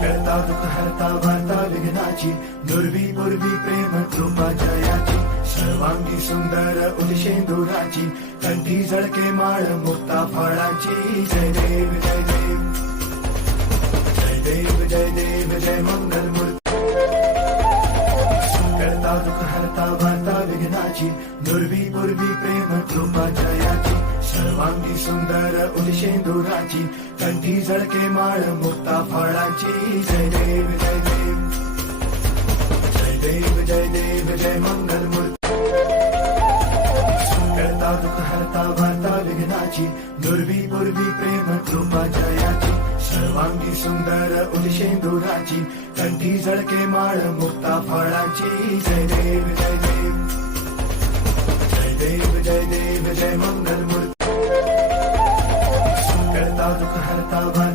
करता दुःख हरता वार्ता विघ्नाची, दुर्वी पूर्वी प्रेम कृपा जयाची, सर्वांगी सुंदर उदिशेंदुराची, कंठी झळके माळ मुक्ता फळाची. जय देव जय देव जय देव जय देव जय मंगल मूर्ती. करता दुःख हरता वार्ता विघ्नाची, दुर्वी पूर्वी प्रेम कृपा जयाची, सर्वांगी सुंदर उदिशेंदुराची, कंठी झळके माळ मुक्ता फळाची. जय देव जय देव जय देव जय देव जय मंगल मूर्ती. करता दुःख हरता वार्ता विघ्नाची, दुर्वी पूर्वी प्रेम कृपा जयाची, सर्वांगी सुंदर उदिशेंदुराची, कंठी झळके माळ मुक्ता फळाची. जय देव जय देव जय देव जय देव जय मंगल मूर्ती. करता दुःख हरता